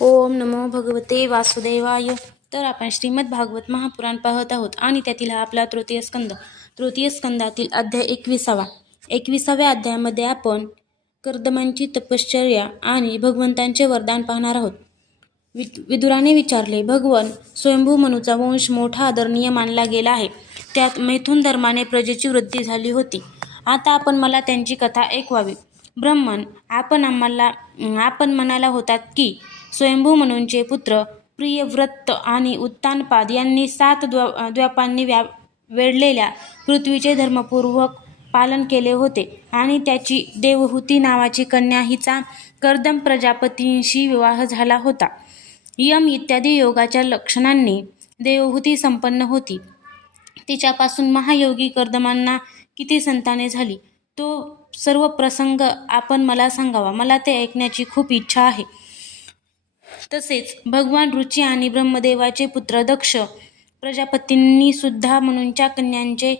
ओम नमो भगवते वासुदेवाय. तर आपण श्रीमद भागवत महापुराण पाहत आहोत आणि त्यातील हा आपला तृतीय स्कंद. तृतीय स्कंदातील अध्याय एकविसावा. एकविसाव्या अध्यायामध्ये आपण कर्दमांची तपश्चर्या आणि भगवंतांचे वरदान पाहणार आहोत. वि विदुराने विचारले भगवन स्वयंभू मनूचा वंश मोठा आदरणीय मानला गेला आहे. त्यात मैथुन धर्माने प्रजेची वृद्धी झाली होती. आता आपण मला त्यांची कथा ऐकवावी. ब्रह्मन आपण आम्हाला आपण म्हणाला होतात की स्वयंभू म्हणूनचे पुत्र प्रियव्रत आणि उत्तानपाद यांनी सात द्व द्व्यापांनी व्या वेढलेल्या पृथ्वीचे धर्मपूर्वक पालन केले होते. आणि त्याची देवहूती नावाची कन्या हिचा कर्दम प्रजापतींशी विवाह झाला होता. यम इत्यादी योगाच्या लक्षणांनी देवहूती संपन्न होती. तिच्यापासून महायोगी कर्दमांना किती संताने झाली? तो सर्व प्रसंग आपण मला सांगावा. मला ते ऐकण्याची खूप इच्छा आहे. तसेच भगवान रुची आणि ब्रह्मदेवाचे पुत्र दक्ष प्रजापतींनी सुद्धा म्हणूनच्या कन्यांचे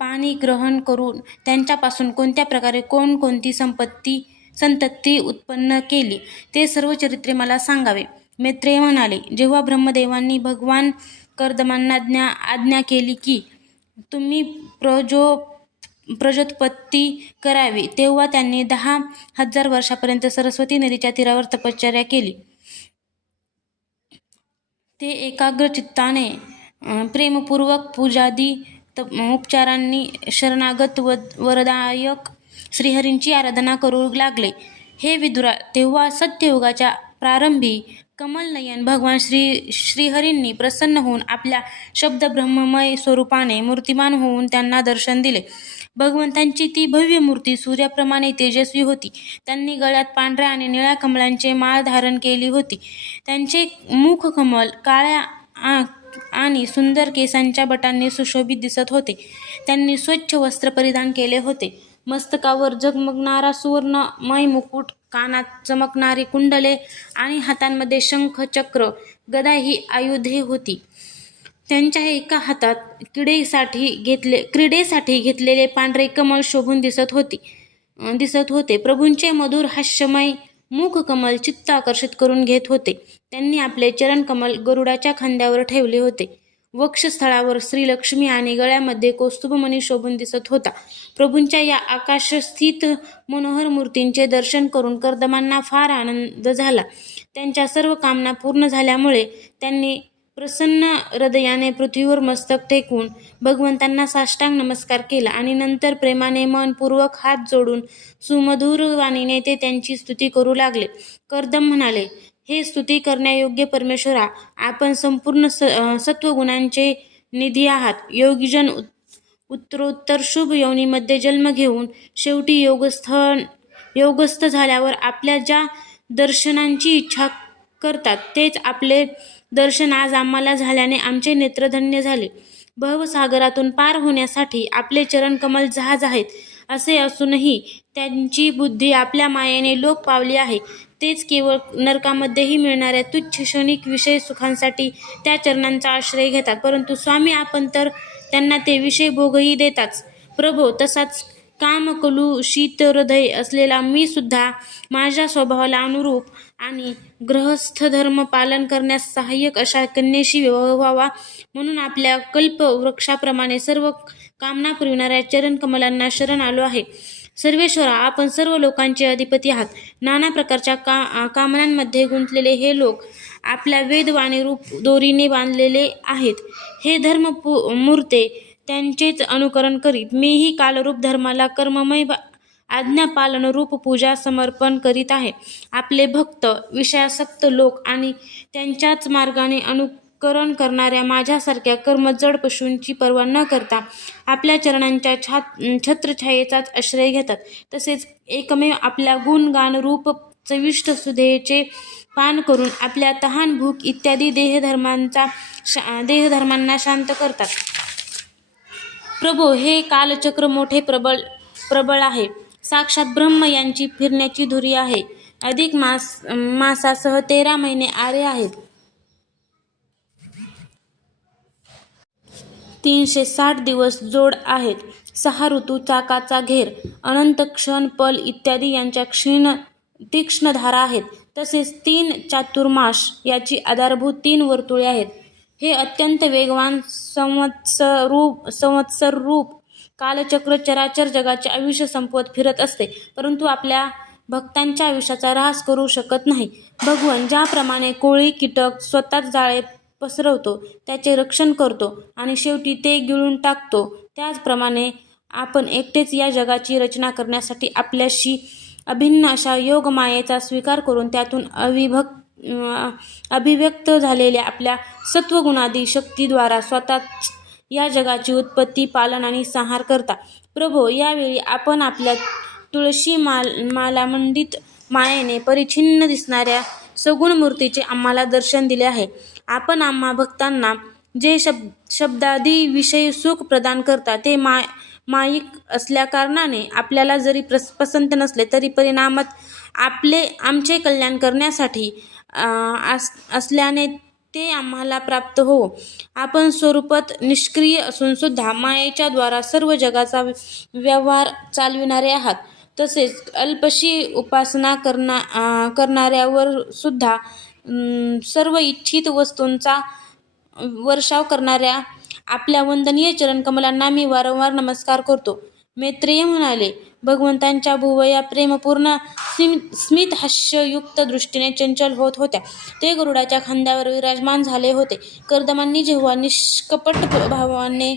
पाणी ग्रहण करून त्यांच्यापासून कोणत्या प्रकारे कोणकोणती संपत्ती संतती उत्पन्न केली ते सर्व चरित्रे मला सांगावे. मैत्रेय म्हणाले जेव्हा ब्रह्मदेवांनी भगवान कर्दमांना ज्ञा आज्ञा केली की तुम्ही प्रजो प्रजोत्पत्ती करावी तेव्हा त्यांनी दहा हजार वर्षापर्यंत सरस्वती नदीच्या तीरावर तपश्चर्या केली. ते एकाग्र चित्ताने प्रेमपूर्वक पूजादी तप उपचारांनी शरणागत व वरदायक श्रीहरींची आराधना करू लागले. हे विदुरा तेव्हा सत्ययुगाच्या प्रारंभी कमलनयन भगवान श्री श्रीहरींनी प्रसन्न होऊन आपल्या शब्द ब्रह्ममय स्वरूपाने मूर्तिमान होऊन त्यांना दर्शन दिले. भगवंतांची ती भव्य मूर्ती सूर्याप्रमाणे तेजस्वी होती. त्यांनी गळ्यात पांढऱ्या आणि निळ्या कमलांचे माळ धारण केली होती. त्यांचे मुख कमल काळ्या आ- आणि सुंदर केसांच्या बटांनी सुशोभित दिसत होते. त्यांनी स्वच्छ वस्त्र परिधान केले होते. मस्तकावर झगमगणारा सुवर्णमय मुकुट कानात चमकणारी कुंडले आणि हातांमध्ये शंख चक्र गदा ही आयुधे होती. त्यांच्या एका हातात क्रीडेसाठी घेतले क्रीडेसाठी घेतलेले पांढरे कमल शोभून दिसत होती. दिसत होते. प्रभूंचे मधुर हास्यमय मुख कमल चित्त आकर्षित करून घेत होते. त्यांनी आपले चरण कमल गरुडाच्या खांद्यावर ठेवले होते. वक्षस्थळावर श्रीलक्ष्मी आणि गळ्यामध्ये कौस्तुभमणी शोभून दिसत होता. प्रभूंच्या या आकाशस्थित मनोहर मूर्तींचे दर्शन करून कर्दमांना फार आनंद झाला. त्यांच्या सर्व कामना पूर्ण झाल्यामुळे त्यांनी प्रसन्न हृदयाने पृथ्वीवर मस्तक टेकून भगवंतांना साष्टांग नमस्कार केला आणि नंतर प्रेमाने मनपूर्वक हात जोडून सुमधुर वाणीने ते त्यांची स्तुती करू लागले. कर्दम म्हणाले हे स्तुती करण्यायोग्य परमेश्वरा आपण संपूर्ण स सत्वगुणांचे निधी आहात. योगीजन उत्तरोत्तर शुभ योनीमध्ये जन्म घेऊन शेवटी योगस्थ योगस्थ झाल्यावर आपल्या ज्या दर्शनांची इच्छा करतात तेच आपले दर्शन आज आम्हाला झाल्याने आमचे नेत्रधन्य झाले. भवसागरातून पार होण्यासाठी आपले चरणकमल जहाज आहेत असे असूनही त्यांची बुद्धी आपल्या मायेने लोक पावली आहे. तेच केवळ नरकामध्येही मिळणाऱ्या तुच्छ क्षणिक विषय सुखांसाठी त्या चरणांचा आश्रय घेतात. परंतु स्वामी आपण तर त्यांना ते विषय भोगही देताच. प्रभो तसाच कामकलू शीत हृदय असलेला मी सुद्धा माझ्या स्वभावाला अनुरूप आणि गृहस्थ धर्म पालन करण्यास सहाय्यक अशा कन्येशी विवाह व्हावा म्हणून आपल्या कल्प वृक्षाप्रमाणे सर्व कामना पुरविणाऱ्या चरण कमलांना शरण आलो आहे. सर्वेश्वरा आपण सर्व लोकांचे अधिपती आहात. नाना प्रकारच्या का कामनांमध्ये गुंतलेले हे लोक आपल्या वेदवाणी रूप दोरीने बांधलेले आहेत. हे धर्म पु मूर्ते त्यांचेच अनुकरण करीत मीही कालरूप धर्माला कर्ममय आज्ञापालन रूप पूजा समर्पण करीत आहे. आपले भक्त विषयासक्त लोक आणि त्यांच्याच मार्गाने अनुकरण करणाऱ्या माझ्यासारख्या कर्मजड पशूंची पर्वा न करता आपल्या चरणांच्या छात छत्रछायेचाच आश्रय घेतात. तसेच एकमेव आपल्या गुणगान रूप चविष्ट सुधेचे पान करून आपल्या तहान भूक इत्यादी देहधर्मांचा शा देहधर्मांना शांत करतात. प्रभो हे कालचक्र मोठे प्रबळ प्रबळ आहे. साक्षात ब्रह्म यांची फिरण्याची धुरी आहे. अधिक मास मासासह तेरा महिने आरे आहेत. तीनशे साठ दिवस जोड आहेत. सहा ऋतू चाकाचा घेर अनंत क्षण पल इत्यादी यांच्या क्षीण तीक्ष्ण धारा आहेत. तसेच तीन चातुर्माश याची आधारभूत तीन वर्तुळे आहेत. हे अत्यंत वेगवान संवत्सरूप संवत्सररूप कालचक्र चराचर जगाचे आयुष्य संपवत फिरत असते. परंतु आपल्या भक्तांच्या आयुष्याचा ऱ्हास करू शकत नाही. भगवान ज्याप्रमाणे कोळी कीटक स्वतःच जाळे पसरवतो त्याचे रक्षण करतो आणि शेवटी ते गिळून टाकतो. त्याचप्रमाणे आपण एकटेच या जगाची रचना करण्यासाठी आपल्याशी अभिन्न अशा योगमायेचा स्वीकार करून त्यातून अविभक्त अभिव्यक्त झालेल्या आपल्या सत्वगुणादी शक्तीद्वारा स्वतःच या जगाची उत्पत्ती पालन आणि संहार करता. प्रभो यावेळी आपण आपल्या तुळशी माल मालामंडित मायेने परिच्छिन्न दिसणाऱ्या सगुण मूर्तीचे आम्हाला दर्शन दिले आहे. आपण आम्हा भक्तांना जे शब शब्दादी विषयी सुख प्रदान करता ते मा माईक असल्याकारणाने आपल्याला जरी प्रस पसंत नसले तरी परिणामात आपले आमचे कल्याण करण्यासाठी आस असल्याने ते आम्हाला प्राप्त हो. आपण स्वरूपात निष्क्रिय असून सुद्धा मायेच्या द्वारा सर्व जगाचा व्यवहार चालविणारे आहात. तसेच अल्पशी उपासना करना करणाऱ्यावर सुद्धा सर्व इच्छित वस्तूंचा वर्षाव करणाऱ्या आपल्या वंदनीय चरणकमलांना मी वारंवार नमस्कार करतो. मैत्रेय म्हणाले भगवंतांच्या भुवया प्रेमपूर्ण स्मि स्मित हास्ययुक्त दृष्टीने चंचल होत होत्या. ते गरुडाच्या खांद्यावर विराजमान झाले होते. कर्दमांनी जेव्हा निष्कपट भावाने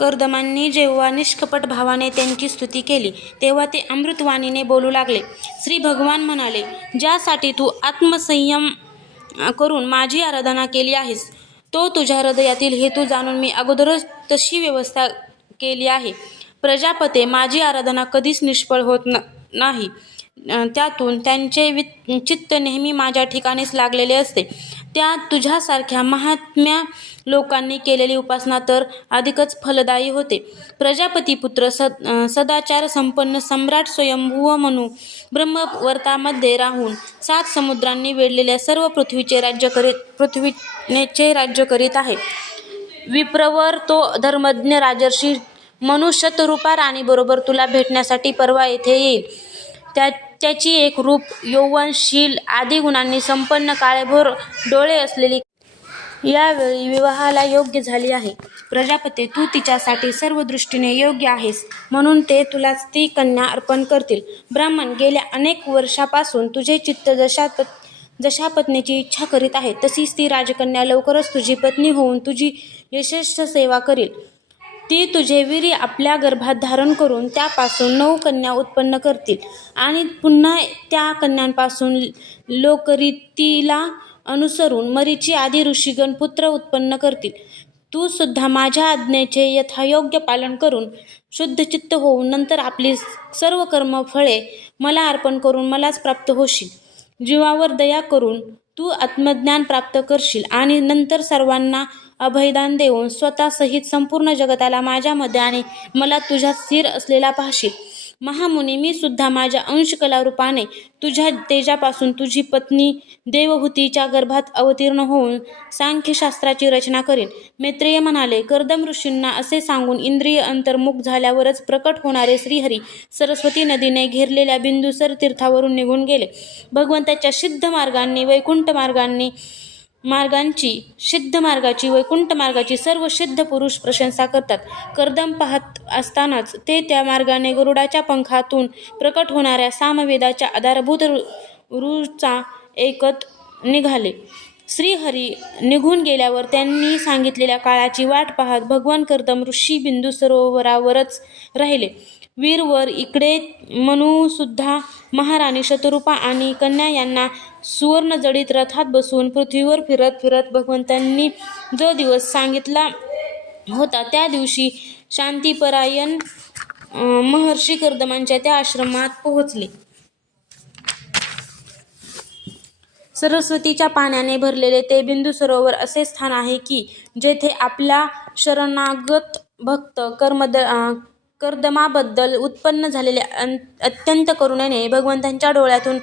कर्दमांनी जेव्हा निष्कपट भावाने त्यांची स्तुती केली तेव्हा ते अमृतवाणीने बोलू लागले. श्री भगवान म्हणाले ज्यासाठी तू आत्मसंयम करून माझी आराधना केली आहेस तो तुझ्या हृदयातील हेतू जाणून मी अगोदरच तशी व्यवस्था केली आहे. प्रजापते माझी आराधना कधीच निष्फळ होत न नाही. त्यातून त्यांचे वि चित्त नेहमी माझ्या ठिकाणीच लागलेले असते. त्या तुझ्यासारख्या महात्म्या लोकांनी केलेली उपासना तर अधिकच फलदायी होते. प्रजापतीपुत्र सद सदाचार संपन्न सम्राट स्वयंभुव म्हणू ब्रह्मवर्तामध्ये राहून सात समुद्रांनी वेढलेल्या सर्व पृथ्वीचे राज्य करीत पृथ्वीचे राज्य करीत आहे. विप्रवर तो धर्मज्ञ राजर्षी मनुष्यतरूपा राणीबरोबर तुला भेटण्यासाठी परवा येथे येईल. त्या त्याची एक रूप यौवनशील आदी गुणांनी संपन्न काळेभोर डोळे असलेली यावेळी विवाहाला योग्य झाली आहे. प्रजापते तू तिच्यासाठी सर्व दृष्टीने योग्य आहेस म्हणून ते तुलाच ती कन्या अर्पण करतील. ब्राह्मण गेल्या अनेक वर्षापासून तुझे चित्त जशा पत जशा पत्नीची इच्छा करीत आहे तशीच ती राजकन्या लवकरच तुझी पत्नी होऊन तुझी यशस्व सेवा करील. ती तुझे विरी आपल्या गर्भात धारण करून त्यापासून नऊ कन्या उत्पन्न करतील. आणि पुन्हा त्या कन्यांपासून लोकरीतीला अनुसरून मरीची आदी ऋषीगण पुत्र उत्पन्न करतील. तू सुद्धा माझ्या आज्ञेचे यथायोग्य पालन करून शुद्ध चित्त होऊन नंतर आपली सर्व कर्मफळे मला अर्पण करून मलाच प्राप्त होशील. जीवावर दया करून तू आत्मज्ञान प्राप्त करशील आणि नंतर सर्वांना अभयदान देऊन स्वतःसहित संपूर्ण जगताला माझ्यामध्ये आणि मला तुझ्यात स्थिर असलेला पाहशील. महामुनी मी सुद्धा माझ्या अंशकला रूपाने तुझ्या तेजापासून तुझी पत्नी देवहूतीच्या गर्भात अवतीर्ण होऊन सांख्यशास्त्राची रचना करेन. मैत्रेय म्हणाले कर्दम ऋषींना असे सांगून इंद्रिय अंतर्मुख झाल्यावरच प्रकट होणारे श्रीहरी सरस्वती नदीने घेरलेल्या बिंदुसर तीर्थावरून निघून गेले. भगवंताच्या सिद्ध मार्गांनी वैकुंठ मार्गांनी मार्गांची सिद्ध मार्गाची वैकुंठ मार्गाची सर्व सिद्ध पुरुष प्रशंसा करतात. कर्दम पाहत असतानाच ते त्या मार्गाने गरुडाच्या पंखातून प्रकट होणाऱ्या सामवेदाच्या आधारभूत रु- रूचा निघाले. श्रीहरी निघून गेल्यावर त्यांनी सांगितलेल्या काळाची वाट पाहत भगवान कर्दम ऋषी बिंदू सरोवरावरच राहिले. वीरवर इकडे मनूसुद्धा महाराणी शतरूपा आणि कन्या यांना सुवर्णजडीत रथात बसून पृथ्वीवर फिरत फिरत भगवंतांनी जो दिवस सांगितला होता त्या दिवशी शांतीपरायण महर्षी कर्दमांच्या त्या आश्रमात पोहोचले. सरस्वतीच्या पाण्याने भरलेले ते बिंदू सरोवर असे स्थान आहे की जेथे आपल्या शरणागत भक्त कर्मद कर्दमाबद्दल उत्पन्न झालेल्या अं अत्यंत करुणेने भगवंतांच्या डोळ्यातून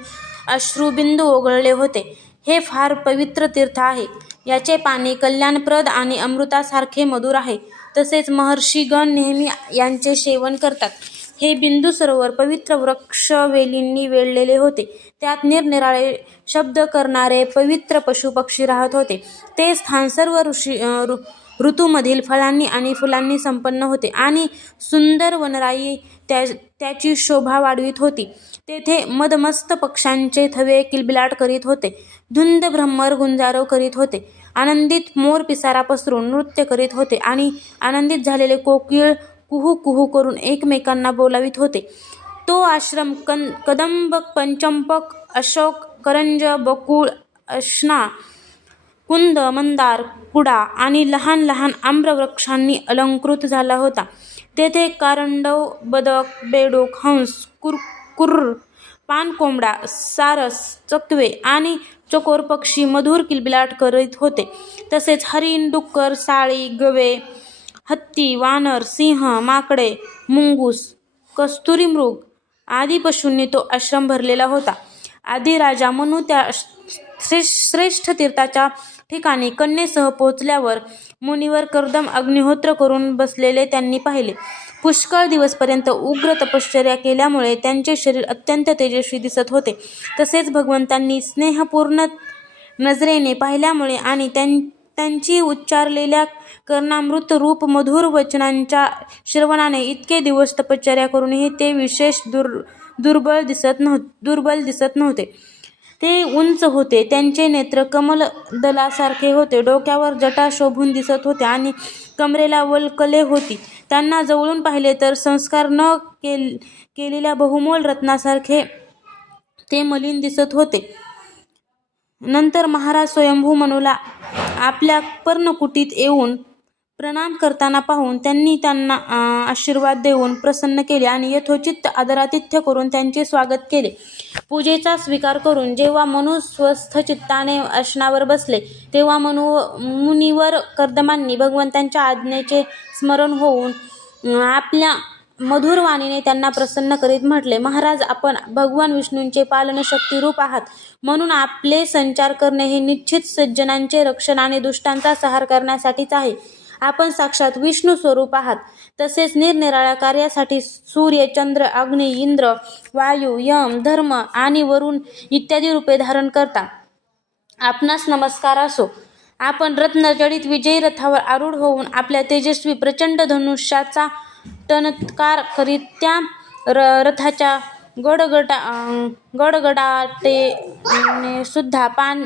अश्रुबिंदू ओघळले होते. हे फार पवित्र तीर्थ आहे. याचे पाणी कल्याणप्रद आणि अमृतासारखे मधुर आहे. तसेच महर्षीगण नेहमी यांचे सेवन करतात. हे बिंदू सरोवर पवित्र वृक्षवेलींनी वेढलेले होते. त्यात निरनिराळे शब्द करणारे पवित्र पशुपक्षी राहत होते. ते स्थान सर्व ऋषी रु ऋतूमधील फळांनी आणि फुलांनी संपन्न होते आणि सुंदर वनराई त्या त्याची शोभा वाढवित होती. तेथे मदमस्त पक्ष्यांचे थवे किलबिलाट करीत होते. धुंद भ्रमर गुंजारव करीत होते. आनंदित मोर पिसारा पसरून नृत्य करीत होते आणि आनंदित झालेले कोकिळ कुहू कुहू करून एकमेकांना बोलावित होते. तो आश्रम कन कदंबक पंचंपक अशोक करंज बकुळ अश्ना कुंद मंदार कुडा आणि लहान लहान आम्रवृक्षांनी अलंकृत झाला होता. तेथे कारंडव बदक बेडूक हंस कुर कुर्र पानकोंबडा सारस चकवे आणि चकोर पक्षी मधुर किलबिलाट करीत होते. तसेच हरिण डुक्कर साळी गवे हत्ती वानर सिंह माकडे मुंगूस कस्तुरी मृग आदी पशूंनी तो आश्रम भरलेला होता. आदिराजा राजा म्हणून त्या श्रेष्ठ तीर्थाच्या ठिकाणी कन्येसह पोचल्यावर मुनीवर कर्दम अग्निहोत्र करून बसलेले त्यांनी पाहिले. पुष्कळ दिवसपर्यंत उग्र तपश्चर्या केल्यामुळे त्यांचे शरीर अत्यंत तेजस्वी दिसत होते. तसेच भगवंतांनी स्नेहपूर्ण नजरेने पाहिल्यामुळे आणि त्यां त्यांची उच्चारलेल्या कर्णामृत रूप मधुर वचनांच्या श्रवणाने इतके दिवस तपश्चर्या करूनही ते विशेष दुर दुर्बळ दिसत नव्ह दुर्बल दिसत नव्हते. ते उंच होते. त्यांचे नेत्र कमलदलासारखे होते. डोक्यावर जटा शोभून दिसत होते आणि कमरेला वल्कले होती. त्यांना जवळून पाहिले तर संस्कार न केल केलेल्या बहुमोल रत्नासारखे ते मलिन दिसत होते. नंतर महाराज स्वयंभू मनूला आपल्या पर्णकुटीत येऊन प्रणाम करताना पाहून त्यांनी त्यांना आशीर्वाद देऊन प्रसन्न केले आणि यथोचित आदरातिथ्य करून त्यांचे स्वागत केले. पूजेचा स्वीकार करून जेव्हा मनु स्वस्थ चित्ताने आसनावर बसले तेव्हा मनु मुनीवर कर्दमांनी भगवंतांच्या आज्ञेचे स्मरण होऊन आपल्या मधुर वाणीने त्यांना प्रसन्न करीत म्हटले महाराज आपण भगवान विष्णूंचे पालन रूप आहात. म्हणून आपले संचार करणे हे निश्चित सज्जनांचे रक्षण आणि दुष्टांचा सहार करण्यासाठीच आहे. आपण साक्षात विष्णू स्वरूप आहात. तसेच निरनिराळ्या कार्यासाठी सूर्य चंद्र अग्नी इंद्र वायू यम धर्म आणि वरुण इत्यादी रूपे धारण करता. आपणास नमस्कार असो. आपण रत्नजडित विजयी रथावर आरूढ होऊन आपल्या तेजस्वी प्रचंड धनुष्याचा टणत्कार करीत त्या र रथाच्या गडगडा गडगडाटे सुद्धा पान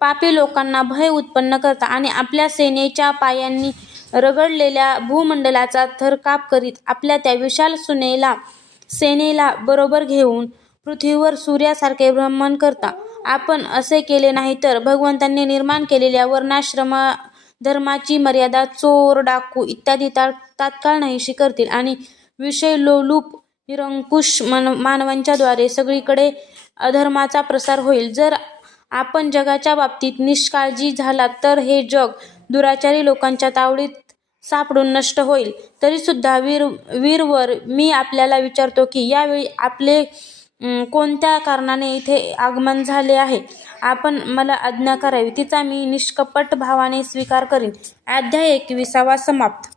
पापी लोकांना भय उत्पन्न करता आणि आपल्या सेनेच्या पायांनी रगडलेल्या भूमंडलाचा थरकाप करीत आपल्या त्या विशाल सुनेला सेनेला बरोबर घेऊन पृथ्वीवर सूर्यासारखे भ्रमण करता. आपण असे केले नाही तर भगवंतांनी निर्माण केलेल्या वर्णाश्रम धर्माची मर्यादा चोर डाकू इत्यादी ता तात्काळ नाहीशी करतील आणि विषय लोलूप निरंकुश मन मानवांच्या द्वारे सगळीकडे अधर्माचा प्रसार होईल. जर आपण जगाच्या बाबतीत निष्काळजी झालात तर हे जग दुराचारी लोकांच्या तावडीत सापडून नष्ट होईल. तरीसुद्धा वीर वीरवर मी आपल्याला विचारतो की यावेळी आपले कोणत्या कारणाने इथे आगमन झाले आहे? आपण मला आज्ञा करावी. तिचा मी निष्कपट भावाने स्वीकार करीन. अध्याय एकविसावा समाप्त.